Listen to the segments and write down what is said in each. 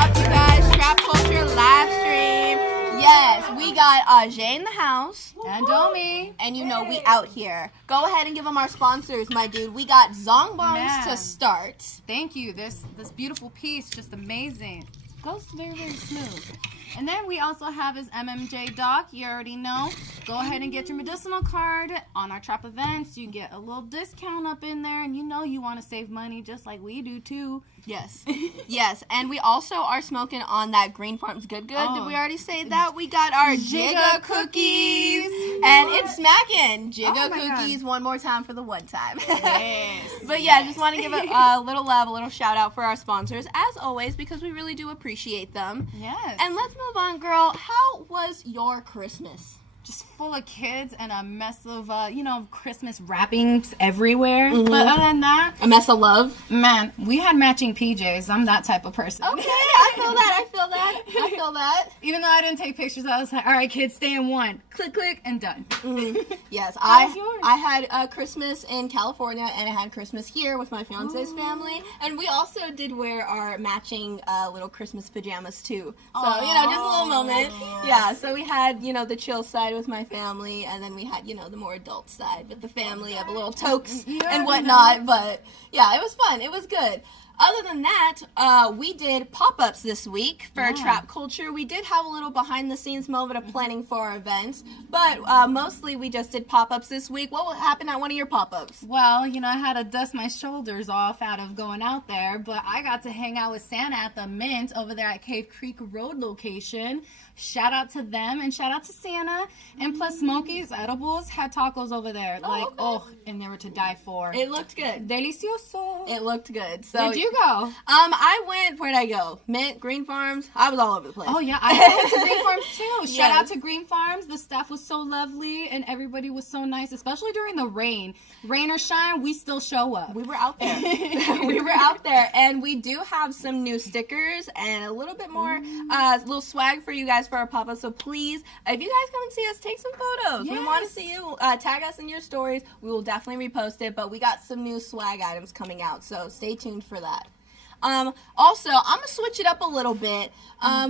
up, you guys? Trap Culture live stream. Yes, we got Ajee in the house. And Omy. And you know we out here. Go ahead and give them our sponsors, my dude. We got Zong Bongs Man. to start. Thank you. This beautiful piece, just amazing. Goes very, very smooth. And then we also have his MMJ doc. You already know. Go ahead and get your medicinal card on our trap events. You get a little discount up in there, and you know you want to save money just like we do too. Yes. Yes. And we also are smoking on that Green Farms Good Good. Oh. Did we already say that? We got our Jigga cookies. And it's smacking. Jigga cookies one more time for the one time. Yes. But yeah, just want to give a little love, a little shout out for our sponsors, as always, because we really do appreciate them. Yes. And let's move on, girl. How was your Christmas? Just full of kids and a mess of, Christmas wrappings everywhere. But other than that, A mess of love? man, we had matching PJs. I'm that type of person. Okay, I feel that. Even though I didn't take pictures, I was like, all right, kids, stay in one. Click, click, and done. Yes, How was yours? I had Christmas in California, and I had Christmas here with my fiance's family, and we also did wear our matching little Christmas pajamas too. So just a little moment. Yeah, so we had the chill side with my family, and then we had the more adult side with the family of a little toques and whatnot. But yeah, it was fun. It was good. Other than that, we did pop-ups this week for Trap Culture. We did have a little behind-the-scenes moment of planning for our events, but mostly we just did pop-ups this week. What happened at one of your pop-ups? Well, I had to dust my shoulders off out of going out there, but I got to hang out with Santa at the Mint over there at Cave Creek Road location. Shout out to them and shout out to Santa. And plus Smokey's Edibles had tacos over there. And they were to die for. It looked good. Delicioso. It looked good. So Where'd you go? Where'd I go? Mint, Green Farms. I was all over the place. Oh, yeah. I went to Green Farms, too. Shout Yes. out to Green Farms. The staff was so lovely, and everybody was so nice, especially during the rain. Rain or shine, we still show up. We were out there. We were out there. And we do have some new stickers and a little bit more little swag for you guys for our pop-up. So please, if you guys come and see us, take some photos. Yes. We want to see you. Tag us in your stories. We will definitely repost it. But we got some new swag items coming out. So stay tuned for that. Also, I'm going to switch it up a little bit.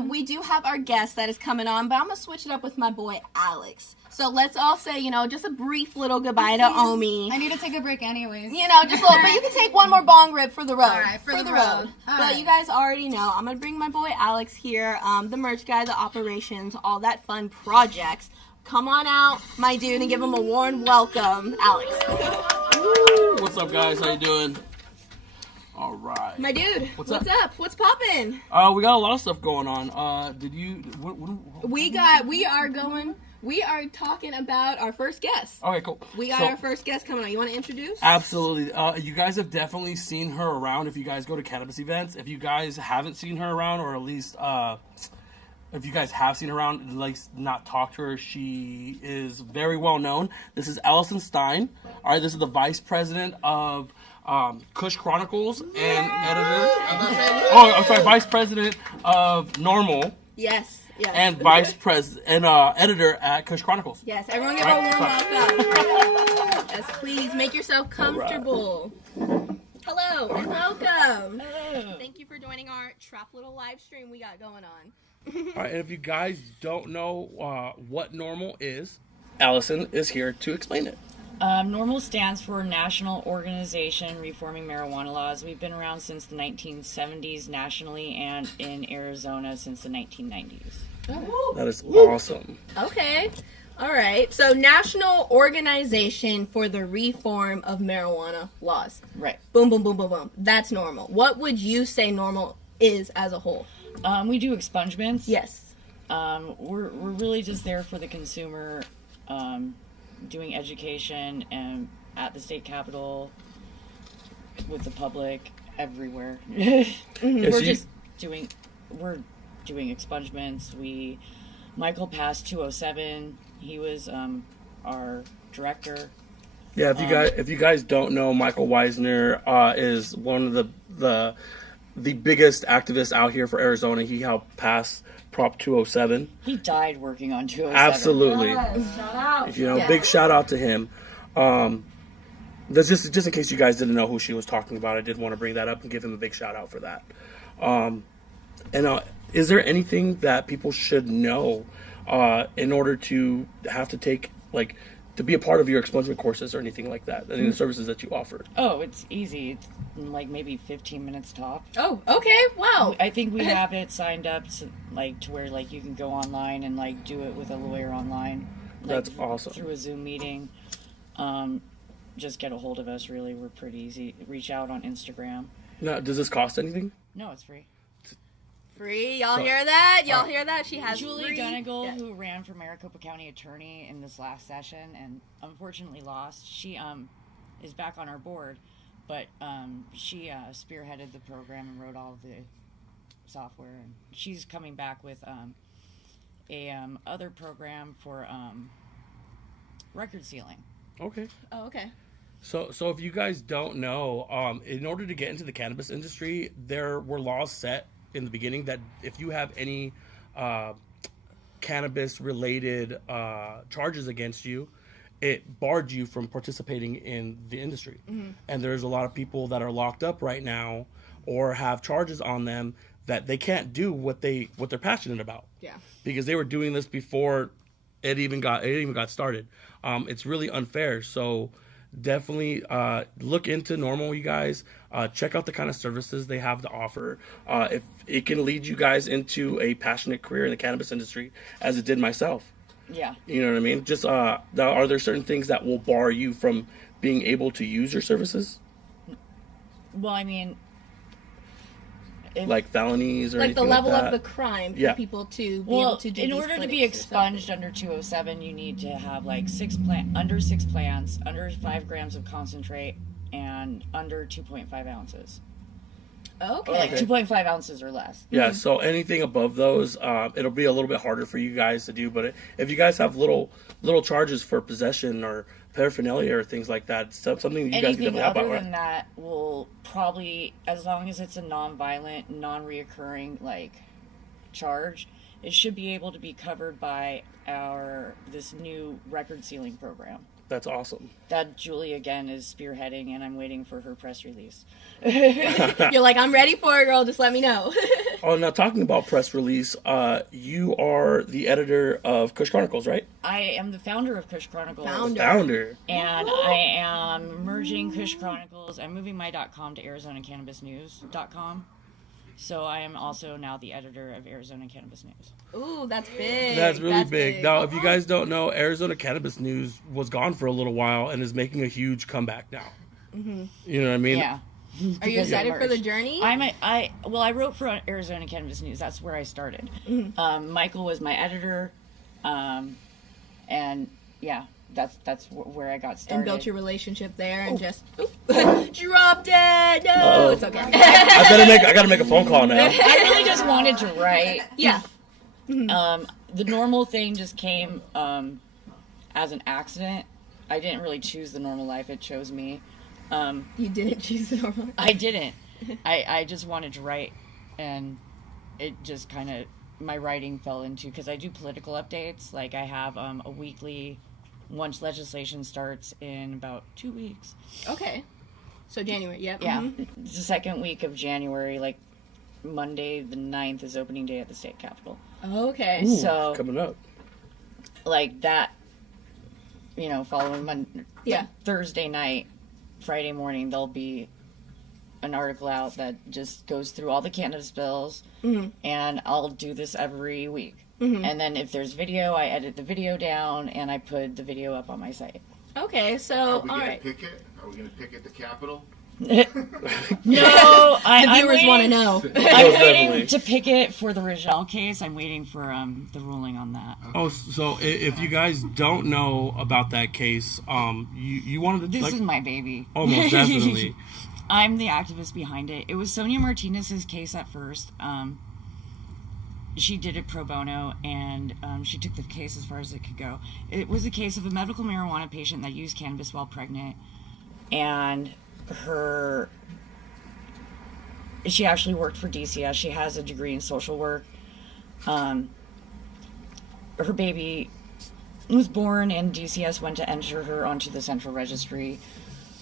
We do have our guest that is coming on, but I'm going to switch it up with my boy, Alex. So let's all say, just a brief little goodbye to Omy. I need to take a break anyways. Just a little, but you can take one more bong rip for the road. All right, for the road. All But right. you guys already know, I'm going to bring my boy, Alex, here, the merch guy, the operations, all that fun projects. Come on out, my dude, and give him a warm welcome, Alex. What's up, guys? How you doing? All right. My dude, what's up? What's poppin'? We got a lot of stuff going on. Did you? We are talking about our first guest. Okay, cool. We got our first guest coming on. You want to introduce? Absolutely. You guys have definitely seen her around if you guys go to Cannabis events. If you guys haven't seen her around, or at least if you guys have seen her around, like not talk to her, she is very well known. This is Allison Stein. All right, this is the vice president of Kush Chronicles and editor. I'm sorry, vice president of NORML. Yes. And vice president and editor at Kush Chronicles. Yes, everyone give a warm welcome. Yes, please make yourself comfortable. Hello and welcome. Thank you for joining our Trap Little live stream we got going on. All right, and if you guys don't know what NORML is, Allison is here to explain it. NORML stands for National Organization Reforming Marijuana Laws. We've been around since the 1970s nationally and in Arizona since the 1990s. Oh. That is awesome. Okay. All right. So, National Organization for the Reform of Marijuana Laws. Right. Boom, boom, boom, boom, boom. That's NORML. What would you say NORML is as a whole? We do expungements. Yes. We're really just there for the consumer, doing education and at the state capitol, with the public, everywhere. We're doing expungements. Michael passed 207. He was our director. Yeah, if you guys don't know, Michael Weisner is one of the biggest activists out here for Arizona. He helped pass Prop 207. He died working on 207. Absolutely. Shout out. Big shout out to him. That's just in case you guys didn't know who she was talking about. I did want to bring that up and give him a big shout out for that. And is there anything that people should know in order to have to take, like, to be a part of your expungement courses or anything like that? Any of the services that you offer? Oh, it's easy. It's like maybe 15 minutes top. Oh, okay. Wow. I think we have it signed up to where like you can go online and like do it with a lawyer online. Like, That's awesome. Through a Zoom meeting. Just get a hold of us, really. We're pretty easy. Reach out on Instagram. Now, does this cost anything? No, it's free. Free. Y'all hear that? Y'all hear that? She has Julie free. Gunnigal, Yeah. who ran for Maricopa County Attorney in this last session and unfortunately lost, she is back on our board, but she spearheaded the program and wrote all of the software, and she's coming back with a other program for record sealing. Okay. Oh, okay. So if you guys don't know, in order to get into the cannabis industry, there were laws set in the beginning that if you have any cannabis-related charges against you, it barred you from participating in the industry. Mm-hmm. And there's a lot of people that are locked up right now or have charges on them that they can't do what they're passionate about. Yeah. Because they were doing this before it even got started. It's really unfair. So definitely look into NORML, you guys. Check out the kind of services they have to offer. If it can lead you guys into a passionate career in the cannabis industry, as it did myself. Yeah. You know what I mean? Just are there certain things that will bar you from being able to use your services? Well, I mean, like felonies or Like the anything level like that? of the crime for Yeah. people to be well, able to do in these order to be clinics or something. expunged under 207, you need to have like under 6 plants, under 5 grams of concentrate, and under 2.5 ounces. Okay. Or like 2.5 ounces or less. Yeah, so anything above those, it'll be a little bit harder for you guys to do. But if you guys have little charges for possession or paraphernalia or things like that, something that you guys can Anything definitely help other out with. than that will probably, as long as it's a non-violent, non-reoccurring like charge, it should be able to be covered by this new record sealing program That's awesome. that Julie again is spearheading, and I'm waiting for her press release. You're like, I'm ready for it, girl. Just let me know. Oh, now talking about press release, you are the editor of Kush Chronicles, right? I am the founder of Kush Chronicles. Founder. And I am merging Kush Chronicles. I'm moving my .com to ArizonaCannabisNews.com. So I am also now the editor of Arizona Cannabis News. Ooh, that's big. That's really big. Now, if you Uh-huh. guys don't know, Arizona Cannabis News was gone for a little while and is making a huge comeback now. Mm-hmm. You know what I mean? Yeah. Are you Because it excited for the merged. journey? I wrote for Arizona Cannabis News. That's where I started. Mm-hmm. Michael was my editor, and yeah, that's where I got started. and built your relationship there and just dropped it. No, Uh-oh. it's okay. I gotta make a phone call now. I really just wanted to write. Yeah. The normal thing just came as an accident. I didn't really choose the normal life; it chose me. You didn't choose the normal. I didn't. I just wanted to write, and it just kind of, my writing fell into, because I do political updates. Like I have a weekly, once legislation starts in about 2 weeks. Okay. So January, yep. Yeah. Mhm. It's the second week of January, like Monday the 9th is opening day at the state capitol. Okay. Ooh, So- coming up. Like that, following Yeah. Thursday night, Friday morning, there'll be an article out that just goes through all the cannabis bills, and I'll do this every week. And then if there's video, I edit the video down, and I put the video up on my site. Okay. Are So we all gonna right. picket? Are we gonna picket the Capitol? No, The viewers want to know. I'm Definitely. waiting to picket for the Rizal case. I'm waiting for the ruling on that. Oh, so if you guys don't know about that case, you wanted to This is my baby. almost definitely. I'm the activist behind it. It was Sonia Martinez's case at first. She did it pro bono, and she took the case as far as it could go. It was a case of a medical marijuana patient that used cannabis while pregnant, and she actually worked for DCS. She has a degree in social work. Her baby was born, and DCS went to enter her onto the central registry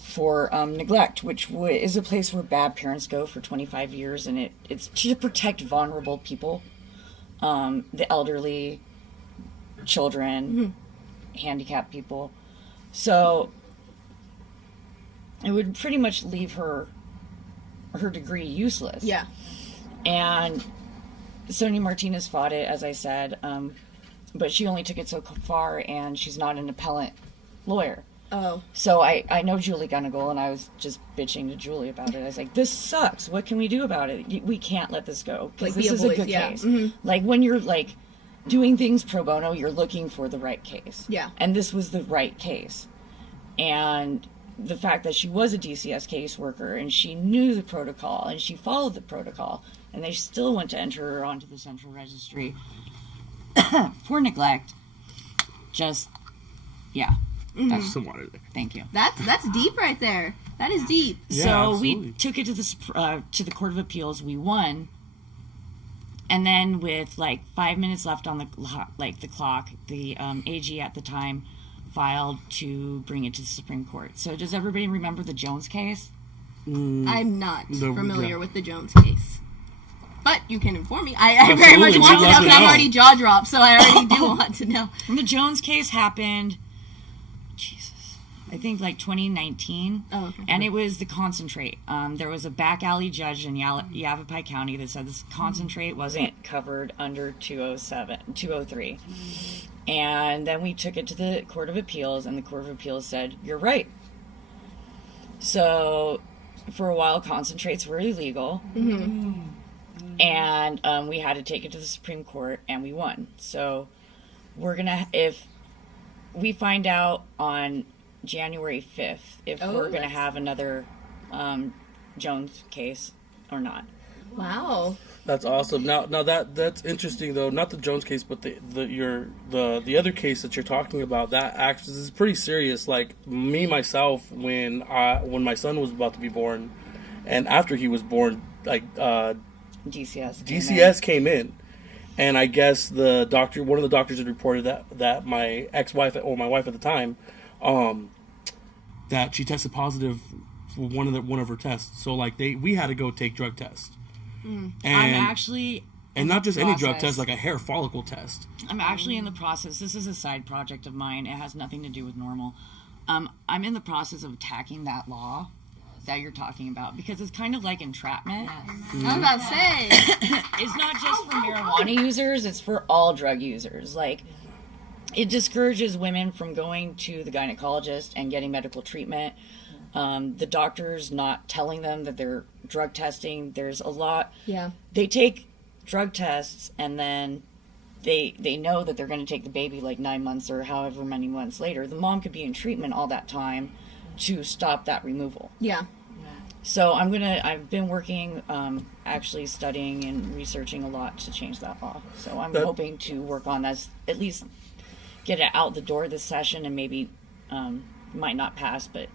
for neglect, which is a place where bad parents go for 25 years, and it's to protect vulnerable people, the elderly, children, handicapped people. So it would pretty much leave her degree useless. Yeah. And Sonia Martinez fought it, as I said, but she only took it so far, and she's not an appellate lawyer. Oh. So I know Julie Gunnagle, and I was just bitching to Julie about it. I was like, this sucks. What can we do about it? We can't let this go. Because Like, this is a good case. Like, when you're, like, doing things pro bono, you're looking for the right case. Yeah. And this was the right case. And the fact that she was a DCS caseworker, and she knew the protocol, and she followed the protocol, and they still went to enter her onto the central registry for neglect, just, yeah. That's some water there. Thank you. That's deep right there. That is deep. Yeah, So absolutely. we took it to the Court of Appeals. We won, and then with like 5 minutes left on the clock, the AG at the time filed to bring it to the Supreme Court. So does everybody remember the Jones case? I'm not familiar yeah. with the Jones case. But you can inform me. I very much Absolutely, want to we'd know love because to I'm know. already jaw dropped, so I already do want to know. The Jones case happened, I think like 2019. Oh, okay. And it was the concentrate. There was a back alley judge in Yavapai County that said this concentrate wasn't covered under 203. And then we took it to the Court of Appeals, and the Court of Appeals said, you're right. So for a while, concentrates were illegal. And we had to take it to the Supreme Court, and we won. So we're going to, if we find out on January 5th if we're going to have another Jones case or not. Wow. That's awesome. Now that's interesting though. Not the Jones case, but the other case that you're talking about. That actually is pretty serious. Like me myself, when my son was about to be born, and after he was born, like DCS came in, and I guess one of the doctors had reported that my ex-wife or my wife at the time, that she tested positive for one of her tests. So like we had to go take drug tests. And not just any drug test, like a hair follicle test. I'm actually in the process. This is a side project of mine. It has nothing to do with NORML. I'm in the process of attacking that law that you're talking about, because it's kind of like entrapment. I was about to say. It's not just for marijuana users, it's for all drug users. Like, it discourages women from going to the gynecologist and getting medical treatment. The doctors not telling them that they're drug testing. There's a lot. Yeah. They take drug tests, and then they know that they're going to take the baby like 9 months or however many months later. The mom could be in treatment all that time to stop that removal. Yeah. So I've been working, actually studying and researching a lot to change that law. So I'm hoping to work on that, at least get it out the door this session, and maybe might not pass, but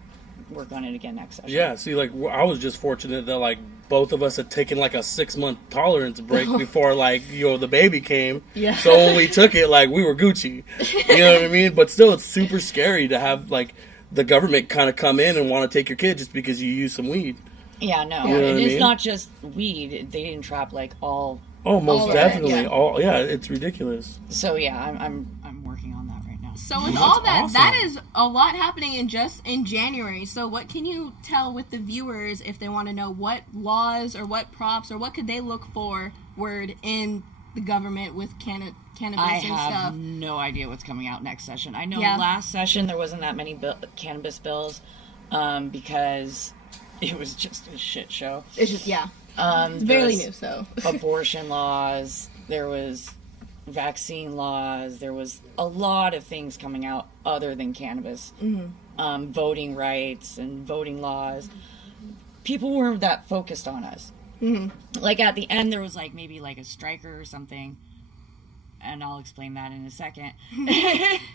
work on it again next session. Yeah, see, like, I was just fortunate that, like, both of us had taken, like, a 6-month tolerance break before, like, the baby came. Yeah. So when we took it, like, we were Gucci. You know what I mean? But still, it's super scary to have, like, the government kind of come in and want to take your kid just because you use some weed. Yeah, no. You know And what I it's mean? not just weed. They didn't trap, like, all... Oh, most All of it, definitely. yeah. It's ridiculous. So, yeah, I'm working on that right now. So with That's all that, awesome. that is a lot happening in January. So what can you tell with the viewers if they want to know what laws or what props or what could they look forward in the government with cannabis I and have stuff? no idea what's coming out next session. I know Yeah. last session there wasn't that many cannabis bills because it was just a shit show. It's just, yeah. It's There barely was new, so. abortion laws, there was vaccine laws, there was a lot of things coming out other than cannabis. Voting rights and voting laws. People weren't that focused on us. Like at the end there was like maybe like a striker or something, and I'll explain that in a second.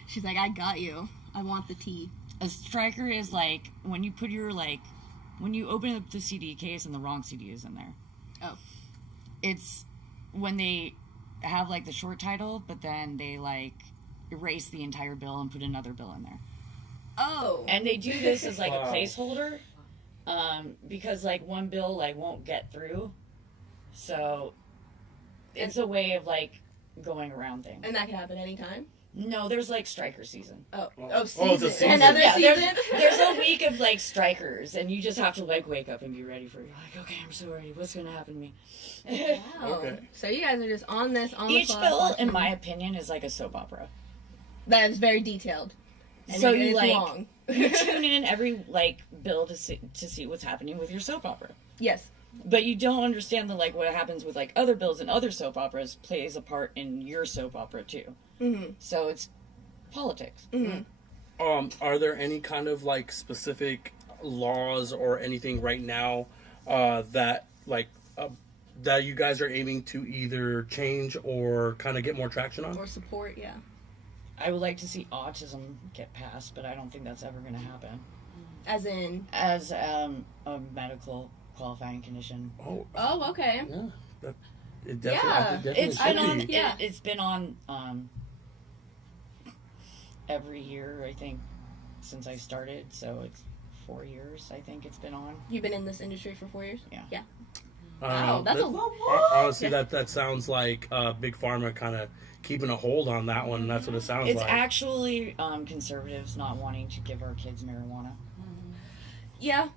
She's like, I got you. I want the tea. A striker is like when you put your when you open up the CD case and the wrong CD is in there. Oh. It's when they have like the short title, but then they like erase the entire bill and put another bill in there. Oh. And they do this as like a placeholder, because like one bill like won't get through, so it's a way of like going around things. And that can happen anytime? No, there's like striker season. Season. the season. Another season? There's a week of like strikers, and you just have to like wake up and be ready for it. You're like, okay, I'm so ready. What's gonna happen to me? Wow. Okay. So you guys are just on this, on Each the clock. bill, in my opinion, is like a soap opera. That is very detailed. And So it's you like long. you tune in every like bill to see what's happening with your soap opera. Yes. But you don't understand that like what happens with like other bills and other soap operas plays a part in your soap opera too. Mm-hmm. So it's politics. Mm-hmm. Are there any kind of like specific laws or anything right now that like that you guys are aiming to either change or kind of get more traction on? Or support, yeah. I would like to see autism get passed, but I don't think that's ever going to happen. As in? As a medical qualifying condition. Oh, okay. Yeah. It definitely It's been on. Yeah. It's been on every year, I think, since I started. So it's 4 years. I think it's been on. You've been in this industry for 4 years? Yeah. Yeah. Wow, that's honestly, that sounds like Big Pharma kind of keeping a hold on that one. That's what it sounds It's like. actually conservatives not wanting to give our kids marijuana. Yeah.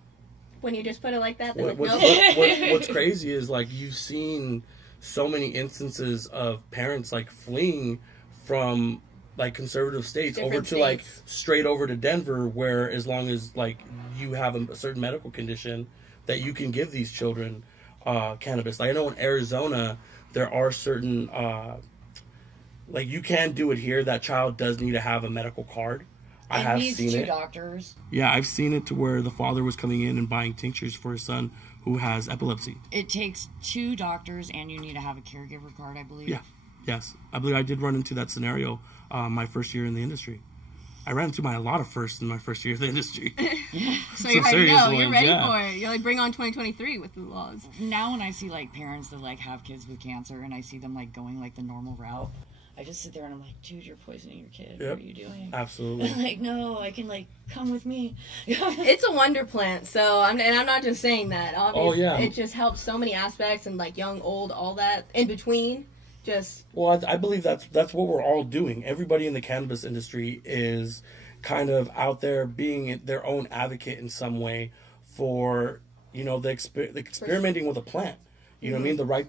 When you just put it like that, they're like, What's, no. what's crazy is like you've seen so many instances of parents like fleeing from like conservative states Different over to like states. straight over to Denver, where as long as like you have a certain medical condition that you can give these children cannabis. Like I know in Arizona there are certain like you can do it here. That child does need to have a medical card. I have seen two it. doctors. Yeah, I've seen it to where the father was coming in and buying tinctures for his son who has epilepsy. It takes 2 doctors, and you need to have a caregiver card, I believe. Yeah, yes. I believe I did run into that scenario my first year in the industry. I ran into a lot of firsts in my first year of the industry. So you're ready to serious go. You're ones, ready yeah. for it. You're like, bring on 2023 with the laws. Now when I see like parents that like have kids with cancer, and I see them like going like the normal route, I just sit there and I'm like, dude, you're poisoning your kid. Yep. What are you doing? Absolutely. I'm like, no, I can like come with me. It's a wonder plant, so I'm not just saying that. Obviously, yeah. It just helps so many aspects, and like young, old, all that in between. Just Well, I believe that's what we're all doing. Everybody in the cannabis industry is kind of out there being their own advocate in some way for, you know, the experimenting with a plant. You know what I mean? The right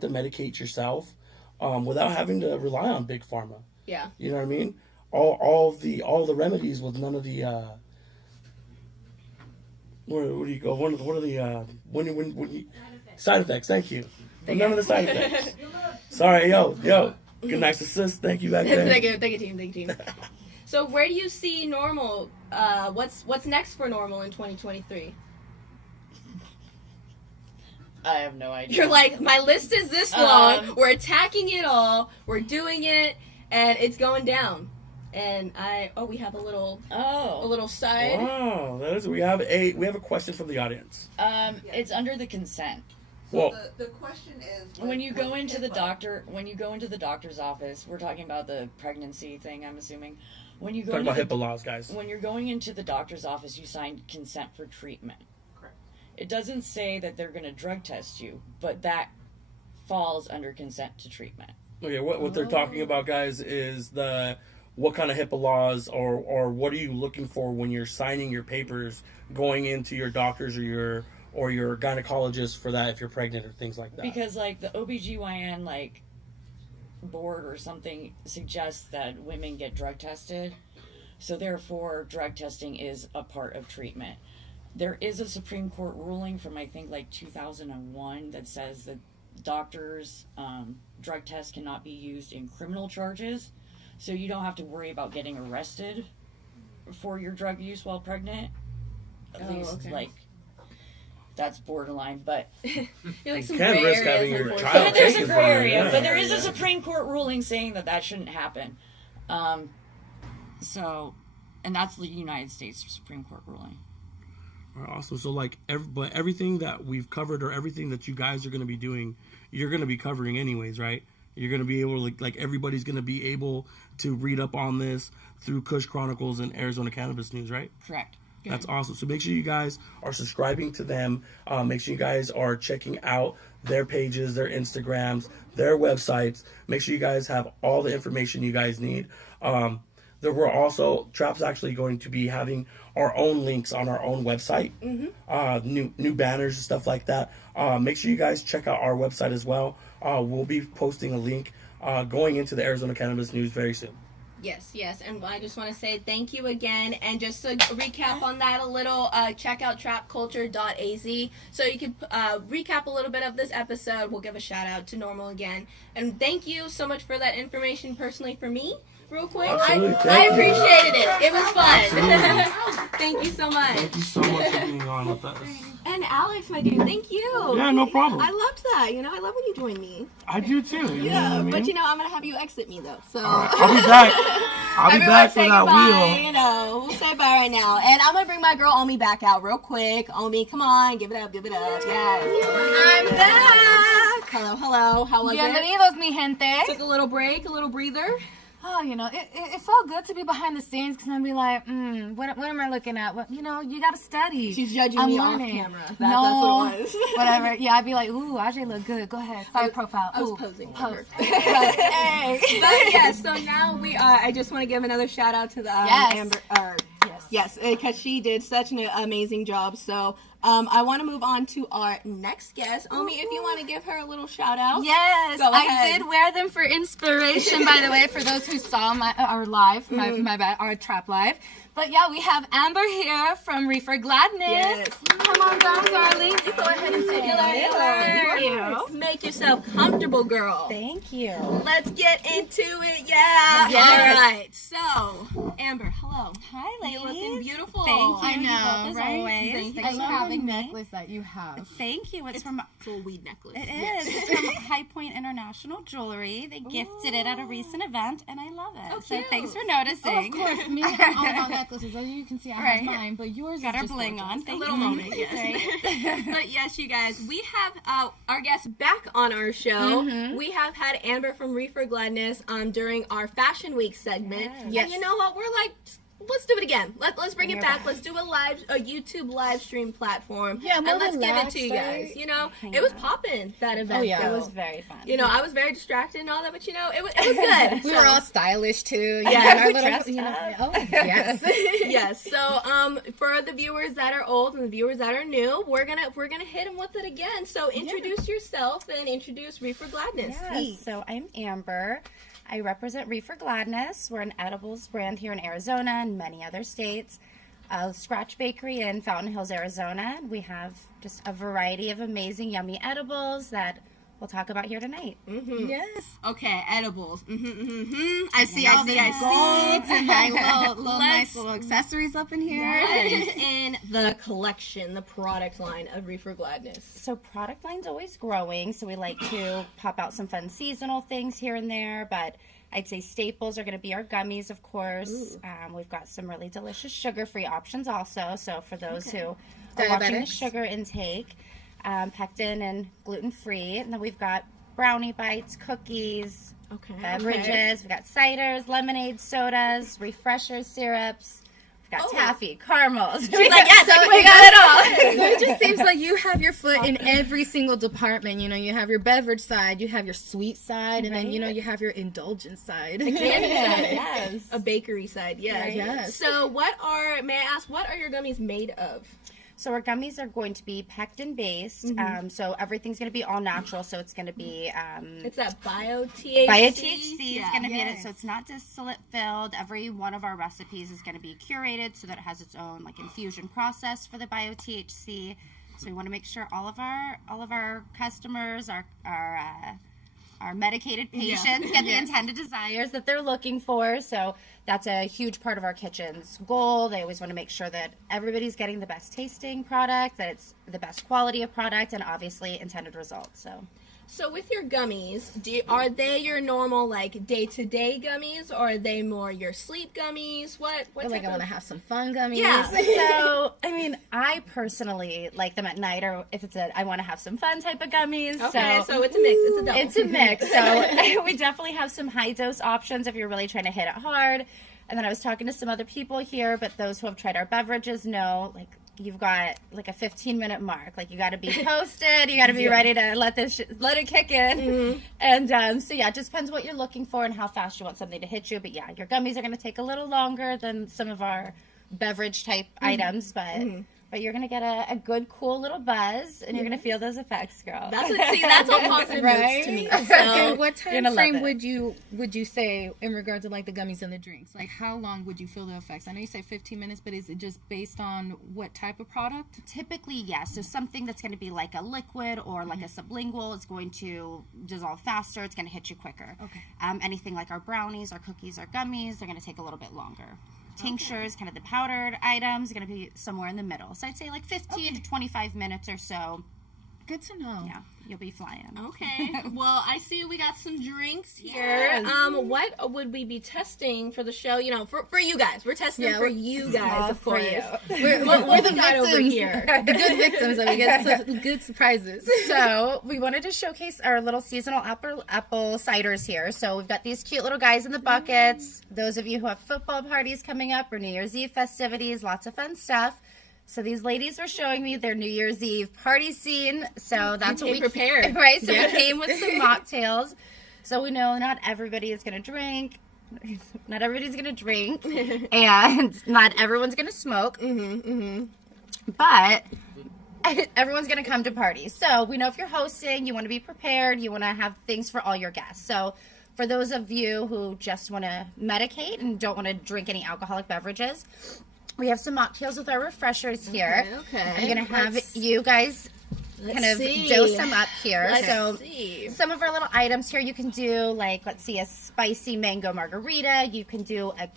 to medicate yourself without having to rely on Big Pharma. yeah. You know what I mean? All the remedies with none of the where do you go? What are the when you side effects? Thank you. None of the side effects. Sorry, yo. Good night, assist. Thank you back there. Thank you, team. So where do you see NORML? What's next for NORML in 2023? I have no idea. You're like, my list is this long. We're attacking it all. We're doing it, and it's going down. And we have a little side. Wow, we have a question from the audience. It's under the consent. Well, The question is When you go into the doctor's office, we're talking about the pregnancy thing, I'm assuming. When you go talk into about HIPAA laws, guys. when you're going into the doctor's office, you sign consent for treatment. Correct. It doesn't say that they're going to drug test you, but that falls under consent to treatment. Okay, what they're talking about, guys, is what kind of HIPAA laws or what are you looking for when you're signing your papers, going into your doctors or your gynecologist for that if you're pregnant or things like that. Because like the OBGYN like board or something suggests that women get drug tested. So therefore drug testing is a part of treatment. There is a Supreme Court ruling from I think like 2001 that says that doctors drug tests cannot be used in criminal charges. So you don't have to worry about getting arrested for your drug use while pregnant. At least okay. like that's borderline, but You're like some You can gray risk areas, having your unfortunately. child there's taken a from gray you, area, yeah. but there is a Supreme Court ruling saying that shouldn't happen. So, and that's the United States Supreme Court ruling. All right, awesome. So like, but everything that we've covered or everything that you guys are going to be doing, you're going to be covering anyways, right? You're going to be able to, like everybody's going to be able to read up on this through Kush Chronicles and Arizona Cannabis News, right? Correct. That's awesome. So make sure you guys are subscribing to them. Make sure you guys are checking out their pages, their Instagrams, their websites. Make sure you guys have all the information you guys need. There were also, Trap's actually going to be having our own links on our own website, new banners and stuff like that. Make sure you guys check out our website as well. We'll be posting a link going into the Arizona Cannabis News very soon. Yes, and I just want to say thank you again, and just to recap on that a little, check out trapculture.az so you can recap a little bit of this episode. We'll give a shout out to NORML again, and thank you so much for that information personally for me. Real quick, I appreciated it. It was fun. Thank you so much. Thank you so much for being on with us. And Alex, my dude, thank you. Yeah, no problem. I loved that. You know, I love when you join me. I do too. You know what I mean? But you know, I'm gonna have you exit me though. So I'll be back. I'll be everyone back for say that goodbye, wheel. You know, we'll say bye right now. And I'm gonna bring my girl Omy back out real quick. Omy, come on, give it up, yes. I'm back. Hello. How was it? Bienvenidos, mi gente. Took a little break, a little breather. Oh, you know, it felt good to be behind the scenes because I'd be like, what am I looking at? What, you know, you got to study. She's judging me off camera. That's what it was. Whatever. Yeah, I'd be like, ooh, Ajee look good. Go ahead. Side profile. I was posing. Pose. Hey. But yeah, so now I just want to give another shout out to the Amber. Yes, because she did such an amazing job. So I want to move on to our next guest. Omy, if you want to give her a little shout out. Yes, Go ahead. I did wear them for inspiration, by the way, for those who saw our live, my bad, our trap live. But yeah, we have Amber here from Reefer Gladness. Yes. Come on down, darling. You go ahead and sit Thank you. Make yourself comfortable, girl. Thank you. Let's get into it. Yeah. Yes. All right. So, Amber, hello. Hi, ladies. You're looking beautiful. Thank you. I know, As right? always. Thank you. Thanks for having me. necklace that you have. Thank you. It's from It's a weed necklace. it is. It's from High Point International Jewelry. They gifted it at a recent event, and I love it. Oh, so cute. thanks for noticing. Of course, me, I'm all about necklaces. As you can see, I have Right. mine, but yours Got is our just bling gorgeous. on. A Thank little you. moment, yes. But yes, you guys, we have our guest back on our show. We have had Amber from Reefer Gladness during our Fashion Week segment. Yes. And you know what? We're like, let's do it again. Let's bring it back. Let's do a YouTube live stream platform. Yeah, more and let's give it relaxed, to you guys. right? You know, I it was know. popping that event. Oh, yeah. It though. was very fun. You know, I was very distracted and all that, but you know, it was good. We were all stylish too. Yeah, our we little, dressed you know, up. oh, yes. Yes. So, for the viewers that are old and the viewers that are new, we're gonna hit them with it again. So, introduce yourself and introduce Reefer Gladness. Yes. So I'm Amber. I represent Reefer Gladness. We're an edibles brand here in Arizona and many other states. Scratch Bakery in Fountain Hills, Arizona. We have just a variety of amazing, yummy edibles that we'll talk about here tonight. Yes. Okay, edibles. I see. Golds and my little Let's- nice little accessories up in here. What is in the collection, the product line of Reefer Gladness? So product line's always growing, so we like to pop out some fun seasonal things here and there, but I'd say staples are going to be our gummies, of course. We've got some really delicious sugar-free options also, so for those who are watching the Diabetics. sugar intake, pectin and gluten-free. And then we've got brownie bites, cookies, Okay. beverages. We've got ciders, lemonades, sodas, refreshers, syrups. We've got Oh. taffy, caramels. She's like, yes, we got it all. So it just seems like you have your foot in every single department. You know, you have your beverage side, you have your sweet side, and then, you know, you have your indulgent side. Candy side. Yes. A bakery side, yes. Right. Yes. So, may I ask, what are your gummies made of? So our gummies are going to be pectin based. So everything's going to be all natural. So it's going to be It's that bio-THC. bio-THC is going to be in it. Yes. So it's not distillate filled. Every one of our recipes is going to be curated so that it has its own like infusion process for the bio-THC. So we want to make sure all of our customers, our medicated patients get the intended desires that they're looking for. So that's a huge part of our kitchen's goal. They always want to make sure that everybody's getting the best tasting product, that it's the best quality of product, and obviously intended results. So So with your gummies, are they your normal like day-to-day gummies, or are they more your sleep gummies? What Like I want to have some fun gummies. Yeah. So, I mean, I personally like them at night, or if it's I want to have some fun type of gummies. Okay, so it's a mix. It's a double. It's a mix. So we definitely have some high dose options if you're really trying to hit it hard. And then I was talking to some other people here, but those who have tried our beverages know, like, you've got like a 15-minute mark. Like, you got to be posted. You got to be ready to let it kick in. Mm-hmm. And so yeah, it just depends what you're looking for and how fast you want something to hit you. But yeah, your gummies are going to take a little longer than some of our beverage type items, but you're going to get a good, cool little buzz, and you're going to feel those effects, girl. That's all positive news to me. So And what time gonna love frame it. would you say in regard to like the gummies and the drinks? Like, how long would you feel the effects? I know you say 15 minutes, but is it just based on what type of product? Typically, yes. So something that's going to be like a liquid or like a sublingual is going to dissolve faster. It's going to hit you quicker. Okay. Anything like our brownies, our cookies, our gummies, they're going to take a little bit longer. Tinctures, kind of the powdered items, are going to be somewhere in the middle. So I'd say like 15 to 25 minutes or so. Good to know. Yeah, you'll be flying. Okay. Well, I see we got some drinks here. Yes. What would we be testing for the show? You know, for you guys. We're testing Yeah, for you guys, of course. We're What the we got over victims. here? The good victims, and we get some good surprises. So we wanted to showcase our little seasonal apple ciders here. So we've got these cute little guys in the buckets. Those of you who have football parties coming up or New Year's Eve festivities, lots of fun stuff. So these ladies were showing me their New Year's Eve party scene. So that's what we prepared, right? So we came with some mocktails. So we know not everybody is going to drink. Not everybody's going to drink, and not everyone's going to smoke. But everyone's going to come to parties. So we know if you're hosting, you want to be prepared. You want to have things for all your guests. So for those of you who just want to medicate and don't want to drink any alcoholic beverages, we have some mocktails with our refreshers here. Okay. I'm going to have you guys kind of see. dose them up here. Let's So see. some of our little items here, you can do like, let's see, a spicy mango margarita. You can do a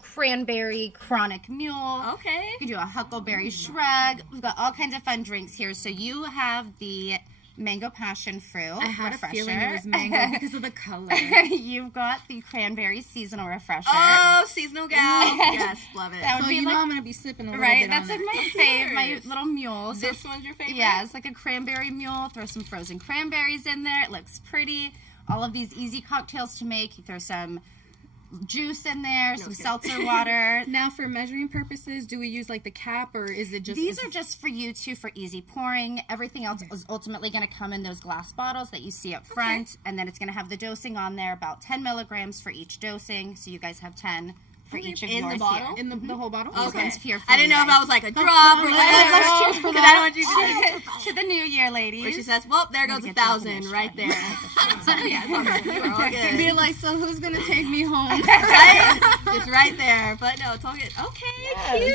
cranberry chronic mule. Okay. You can do a huckleberry shrug. We've got all kinds of fun drinks here. So you have the mango passion fruit I had a refresher. feeling it was mango because of the color. You've got the cranberry seasonal refresher. Oh, seasonal gal. Yes, love it. That would So be you know like, I'm gonna be sipping a little right? bit That's on like that. my fave, my little mule. So This one's your favorite? yeah, it's like a cranberry mule. Throw some frozen cranberries in there. It looks pretty. All of these easy cocktails to make. You throw some juice in there, some seltzer water. Now, for measuring purposes, do we use like the cap, or is it just These are just for you two for easy pouring. Everything else is ultimately going to come in those glass bottles that you see up front, and then it's going to have the dosing on there, about 10 milligrams for each dosing. So you guys have 10 for each of in yours the bottle? here. in the whole bottle? Okay. one's here for I didn't you know if guys. I was like a drop or let's cheers for that. I don't want you to To the new year, ladies. Where she says, well, there goes Get 1,000 the right there. So, yeah, it's all good. We're all good. Be like, so who's gonna take me home? Right? It's right there. But no, it's all good. Okay,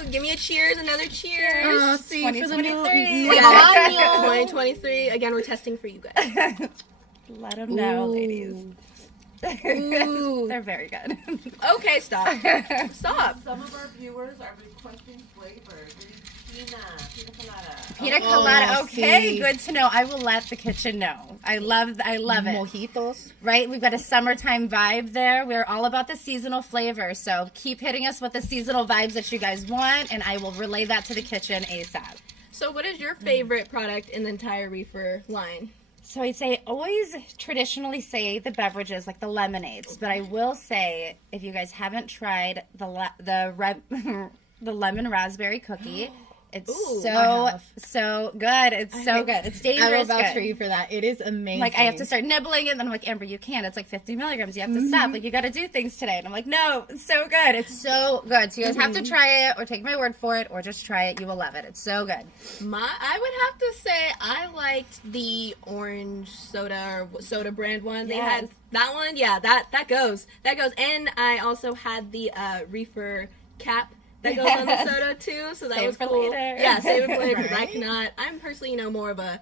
cute. Give me a cheers, another cheers. Oh, see, for the new 2023. Yeah. 2023. Again, we're testing for you guys. Let them know, ladies. Ooh. They're very good. Okay, stop. Stop. Some of our viewers are requesting flavors. Pina colada. Pina colada. Okay, see. good to know. I will let the kitchen know. I love it. Mojitos. Right? We've got a summertime vibe there. We're all about the seasonal flavor. So keep hitting us with the seasonal vibes that you guys want, and I will relay that to the kitchen ASAP. So, what is your favorite product in the entire Reefer line? So I'd say always traditionally say the beverages, like the lemonades. But I will say, if you guys haven't tried the lemon raspberry cookie, it's Ooh, so good. It's so good. It's I will dangerous vouch good. for you for that. It is amazing. Like, I have to start nibbling, and then I'm like, Amber, you can't. It's like 50 milligrams. You have to stop. Like, you got to do things today. And I'm like, no, it's so good. It's so good. So you guys have to try it, or take my word for it, or just try it. You will love it. It's so good. I would have to say I liked the orange soda or soda brand one. They Yes. had that one. Yeah, that goes. That goes. And I also had the Reefer cap that goes on the soda too. So that Save was for cool. later. Yeah, save it for later because Right. I'm personally, more of a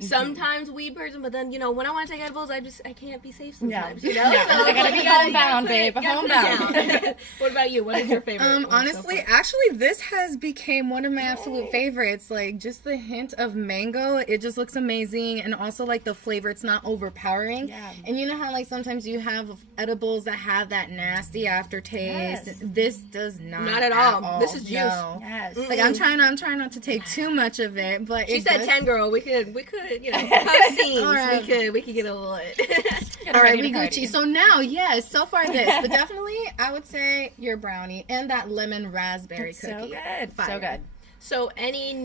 sometimes weed person, but then, you know, when I want to take edibles, I can't be safe sometimes, you know? Yeah. So I gotta be homebound, babe. Homebound. What about you? What is your favorite? one so Honestly, far? actually, this has became one of my absolute favorites. Like, just the hint of mango, it just looks amazing. And also, like, the flavor, it's not overpowering. Yeah. And you know how, like, sometimes you have edibles that have that nasty aftertaste? Yes. This does not. Not at all. This is juice. No. Yes. Like, I'm trying not to take too much of it, but She it said does- 10, girl. We could, you know, have scenes. All right. We could get a little lit. All right, ready we to party. Gucci. So now, yes, so far this, but definitely, I would say your brownie and that lemon raspberry So cookie. good. Fire. So good. So, can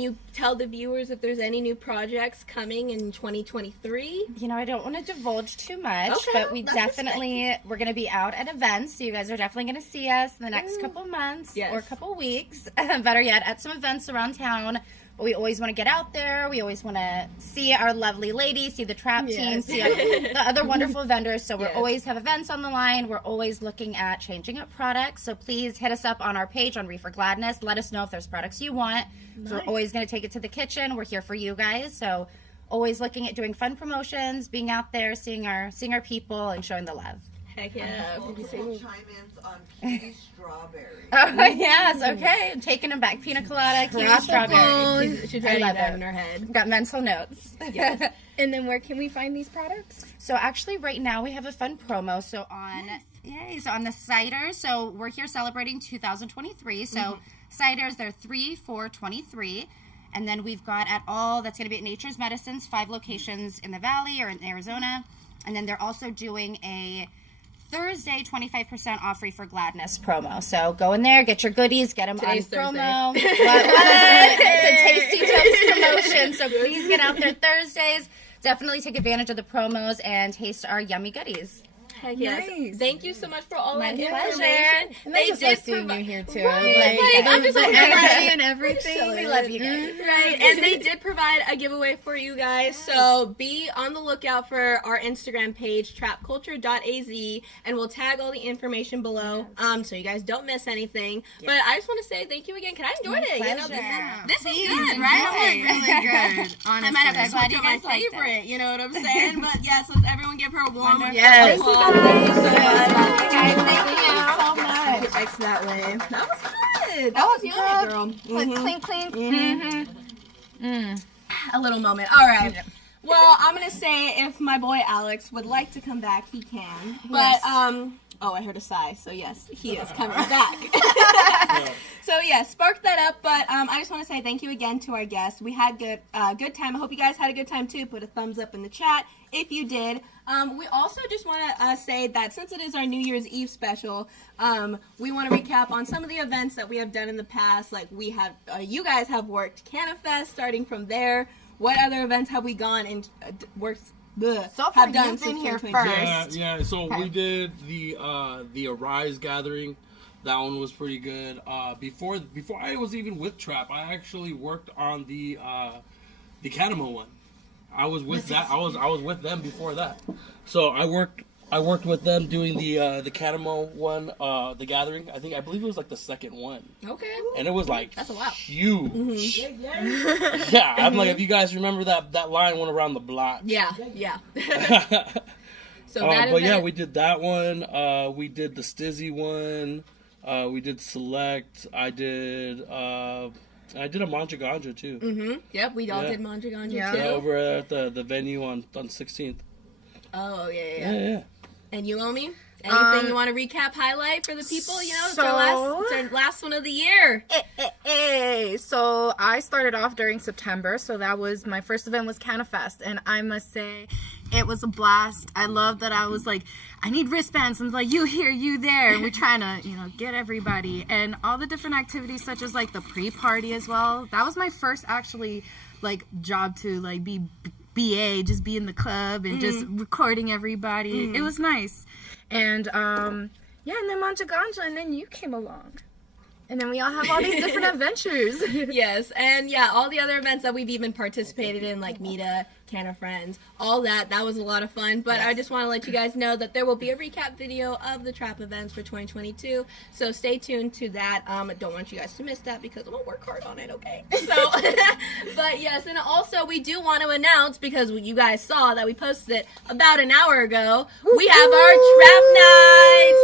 you tell the viewers if there's any new projects coming in 2023? You know, I don't want to divulge too much, Okay, but we that's definitely, we're going to be out at events. So you guys are definitely going to see us in the next couple months Yes. or couple weeks. Better yet, at some events around town. But we always want to get out there. We always want to see our lovely ladies, see the trap team, Yes. see the other wonderful vendors. So we Yes. always have events on the line. We're always looking at changing up products. So please hit us up on our page on Reefer Gladness. Let us know if there's products you want. So we're always going to take it to the kitchen. We're here for you guys. So always looking at doing fun promotions, being out there, seeing our people, and showing the love. Heck yeah. Multiple chime-ins on kiwi strawberry. Oh yes, okay. I'm taking them back. Pina colada, kiwi, strawberry. She's I writing love that it. in her head. Got mental notes. And then where can we find these products? So actually, right now we have a fun promo. So on the cider. So we're here celebrating 2023. So ciders, they're 3 for $23. And then we've got that's going to be at Nature's Medicines, 5 locations in the Valley or in Arizona. And then they're also doing a Thursday 25% off Reefer Gladness promo. So go in there, get your goodies, get them Today's on promo. It's a Tasty Toast promotion. So please get out there Thursdays. Definitely take advantage of the promos and taste our yummy goodies. Heck yes. Nice. Thank you so much for all My that pleasure. information. And I just love seeing you here too. Right, Like, I'm just the so energy glad. and everything. We love you guys. Right, and they did provide a giveaway for you guys, so be on the lookout for our Instagram page, trapculture.az, and we'll tag all the information below, so you guys don't miss anything. But I just want to say thank you again, because I enjoyed it. You know, this is good, right? Really good. Honestly. I might have to glad switch you up my guys liked it. favorite, you know what I'm saying? But yes, let's everyone give her a warm Yes. applause. Thank you so much. Thank you so much. X that way. That was good. That was yummy, girl. Clink, clink. A little moment. All right. Well, I'm gonna say if my boy Alex would like to come back, he can. But oh, I heard a sigh. So yes, he is coming back. So yeah, spark that up. But I just want to say thank you again to our guests. We had good time. I hope you guys had a good time too. Put a thumbs up in the chat if you did. We also just want to say that since it is our New Year's Eve special, we want to recap on some of the events that we have done in the past. Like we have, you guys have worked Cannafest. Starting from there, what other events have we gone and worked? So far, have done you've been since here 2022? first. Yeah. So we did the Arise gathering. That one was pretty good. Before I was even with Trap, I actually worked on the Cannabis one. I was with that. I was with them before that. So I worked with them doing the Cannabis one, the gathering. I believe it was like the second one. Okay. And it was like That's a lot. huge. Yeah, I'm like, if you guys remember that line went around the block. Yeah. So But that yeah, event- we did that one. We did the Stizzy one. We did Select. I did a Mangia Ganja too. Yep, we all Yeah. did Mangia Ganja Yeah. too. Yeah, over at the venue on 16th. Oh yeah. Yeah. And you, Omy? Anything you want to recap, highlight for the people? You know, it's our last one of the year. So I started off during September, so that was my first event was Cannafest, and I must say it was a blast. I love that I was like, I need wristbands. I'm like, you here, you there. And we're trying to, get everybody, and all the different activities such as like the pre-party as well. That was my first actually like job to like be BA, just be in the club and just recording everybody. It was nice. And and then Mangia Ganja, and then you came along. And then we all have all these different adventures. Yes, and yeah, all the other events that we've even participated in, like Mita, Canna Friends, all that was a lot of fun. But I just want to let you guys know that there will be a recap video of the trap events for 2022. So stay tuned to that. Don't want you guys to miss that because I'm gonna work hard on it. Okay. So, but yes, and also we do want to announce, because you guys saw that we posted it about an hour ago. We have our trap nights.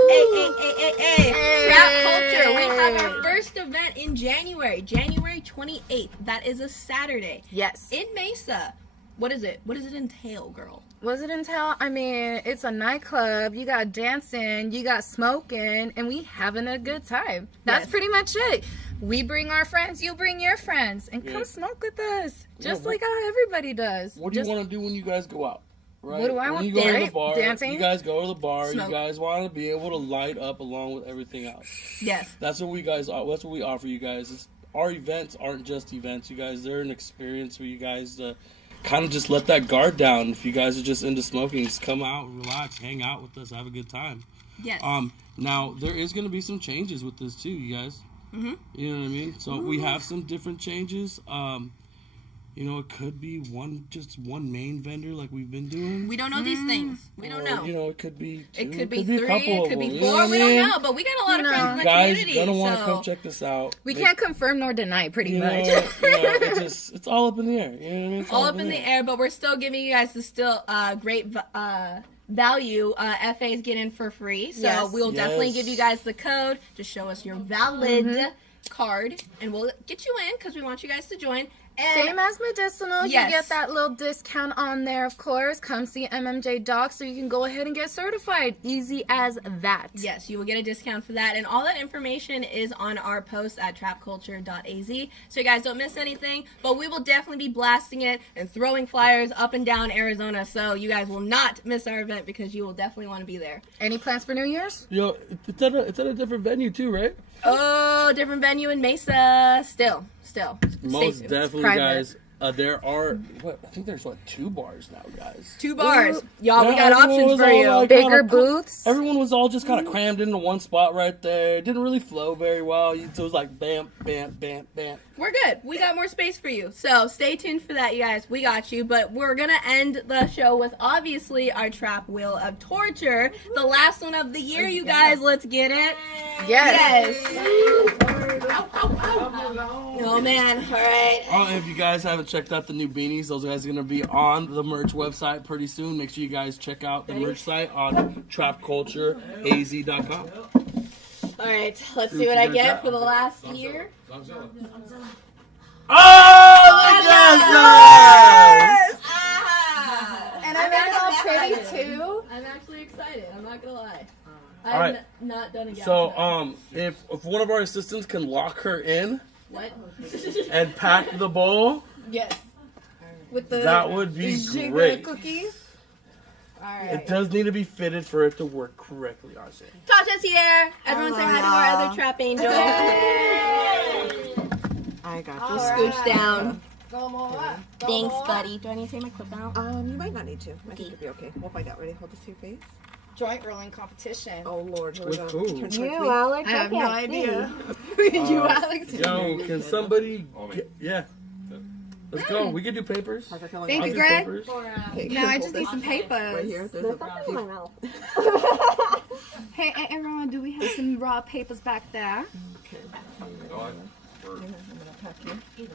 Trap culture. We have our first event in January 28th. That is a Saturday. Yes. In Mesa. What is it? What does it entail, girl? What does it entail? I mean, it's a nightclub. You got dancing, you got smoking, and we having a good time. That's pretty much it. We bring our friends, you bring your friends, and come smoke with us. Just like how everybody does. What do you want to do when you guys go out? Right? What do I when want you go to to do? the bar, Dancing? You guys go to the bar. Smoke. You guys want to be able to light up along with everything else. Yes. That's what we guys are. That's what we offer you guys. Our events aren't just events, you guys. They're an experience for you guys to kind of just let that guard down. If you guys are just into smoking, just come out, relax, hang out with us, have a good time. Yes. Now there is going to be some changes with this too, you guys. Mm-hmm. You know what I mean? So we have some different changes. You know, it could be just one main vendor like we've been doing. We don't know these things. We don't know. You know, it could be two, It could be a three, couple it of could be them, four, you know what we I mean? don't know, but we got a lot of friends in the guys community. gonna want to so come check this out. We can't confirm nor deny, pretty You know, much. it's all up in the air. You know what I mean? It's all up in the air, but we're still giving you guys the still great value. FA is getting for free, so we'll definitely give you guys the code. Just show us your valid card, and we'll get you in because we want you guys to join. And Same as medicinal, you get that little discount on there, of course. Come see MMJ Doc so you can go ahead and get certified. Easy as that. Yes, you will get a discount for that. And all that information is on our post at trapculture.az. So you guys don't miss anything. But we will definitely be blasting it and throwing flyers up and down Arizona. So you guys will not miss our event because you will definitely want to be there. Any plans for New Year's? Yo, it's at a different venue too, right? Oh, different venue in Mesa. Still. Most Stay tuned. definitely, guys. There are, I think there's 2 bars now, guys. 2 bars. Y'all, Yeah, we got everyone options was for all, you. like, Bigger kinda booths? Everyone was all just kind of crammed into one spot right there. It didn't really flow very well. So it was like bam, bam, bam, bam. We're good. We got more space for you. So stay tuned for that, you guys. We got you. But we're going to end the show with, obviously, our Trap Wheel of Torture. The last one of the year, you guys. Let's get it. Yes. Oh, man. All right. Oh, if you guys haven't checked out the new beanies, those guys are going to be on the merch website pretty soon. Make sure you guys check out the merch site on trapcultureaz.com. All right. Let's see what I get for the last year. Oh, yes! And I made it all pretty, too. I'm actually excited. I'm not going to lie. All right. Not done again. So, if one of our assistants can lock her in What? and pack the bowl, Yes. With the that would be sugar great. cookies. All right. It does need to be fitted for it to work correctly, Ajee. Tasha's here. Everyone say hi to our other trap angel. I got You you. scooch down. Thanks, buddy. Do I need to take my clip out? You might not need to. I think it'll be okay. We'll find out. Ready? Hold this to your face. Joint rolling competition. Oh, Lord. Here we go. Cool. Turn towards me. Alex. I have no idea. You, Alex. Yo, can somebody yeah. Let's go. We can do papers. How's that feeling? Thank I'll you, do Greg. papers. Okay, Now I hold just this. need some papers. Right here. There's a Hey, everyone, do we have some raw papers back there? Okay. I'm gonna pack you.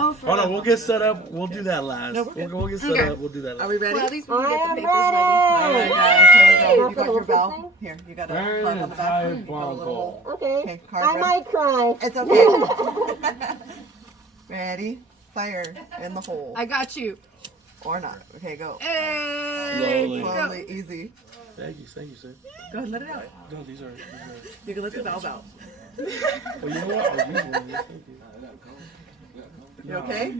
Oh, for Oh no, we'll get set up. We'll do that last. No, we're good. We'll get set Okay. up. We'll do that Are last. we ready? Well, at least we can get the papers All right, guys. Here we go. You got your valve. Here, you got a Very plug on the back. You got a diabolical. little hole. Okay. Okay, card ready? might cry. It's okay. Ready? Fire in the hole. I got you. Or not. Okay, go. Hey. Slowly. Slowly, easy. Thank you, sir. Go ahead, let it out. No, these are. You can let the valve out. Well, you know what? I'll use one of these. Thank you. You okay?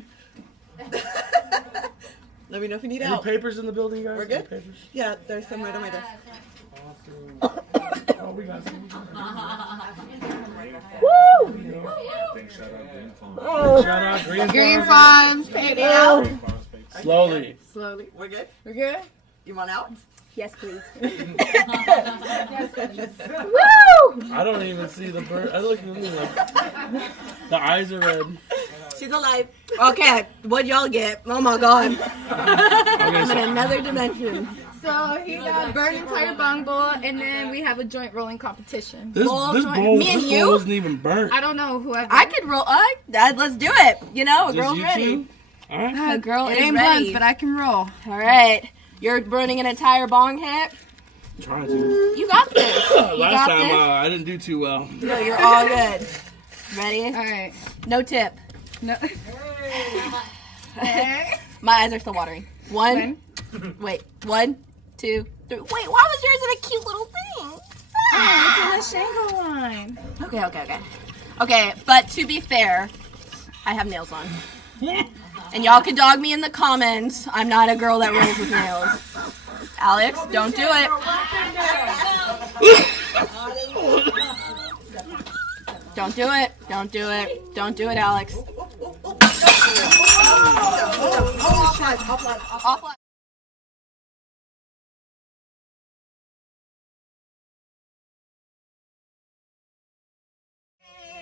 Let me know if you need Any help. papers in the building, guys? We're Any good? papers? Yeah, there's some right on my desk. Awesome. Oh, we got some. Shout out Green Farms. Farms. Slowly. Slowly. We're good? We're good? You want out? Yes, please. Woo! I don't even see the bird. I look at me like the eyes are red. She's alive. Okay, what y'all get? Oh my god. I'm in another dimension. So he got burn entire bong bowl, and then we have a joint rolling competition. This bowl wasn't even burnt. I don't know whoever. I could roll. Let's do it. You know, a Just girl's you ready. two? All right. A girl It is ain't ready. blunts, but I can roll. All right. You're burning an entire bong hit. I'm trying to. You got this. You Last got time this. I didn't do too well. No, you're all good. Ready? All right. No tip. No. My eyes are still watering. One. Wait. 1, 2, 3. Wait, why was yours in a cute little thing? It's in the Shango line. Okay, but to be fair, I have nails on. And y'all can dog me in the comments. I'm not a girl that rolls with nails. Alex, don't do it. Don't do it. Don't do it. Don't do it, Alex. Offline.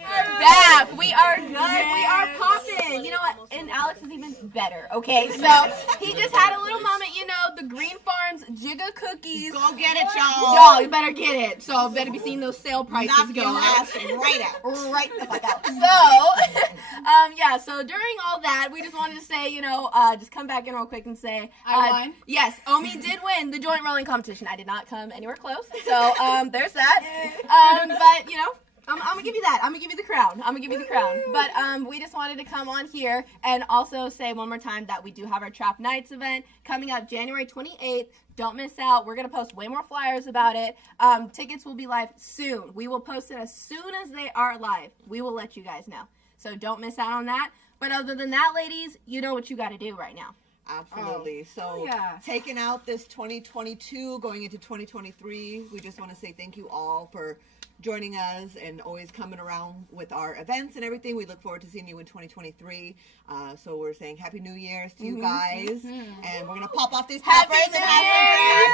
We're back. We are good. We are popping. You know what? And Alex is even better. Okay, so he just had a little moment. You know, the Green Farms Jigga cookies. Go get it, y'all. Y'all, you better get it. So better be seeing those sale prices Knock go your up. ass right out. Right the fuck out. So, yeah. So during all that, we just wanted to say, you know, just come back in real quick and say, I won? Yes, Omy did win the joint rolling competition. I did not come anywhere close. So, there's that. But you know. I'm gonna give you that. I'm gonna give you the crown. But we just wanted to come on here and also say one more time that we do have our Trap Nights event coming up January 28th. Don't miss out. We're gonna post way more flyers about it. Tickets will be live soon. We will post it as soon as they are live. We will let you guys know. So don't miss out on that. But other than that, ladies, you know what you got to do right now. Absolutely. So taking out this 2022, going into 2023, we just want to say thank you all for joining us and always coming around with our events and everything. We look forward to seeing you in 2023. So we're saying Happy New Year's to you guys. And we're going to pop off these peppers and have some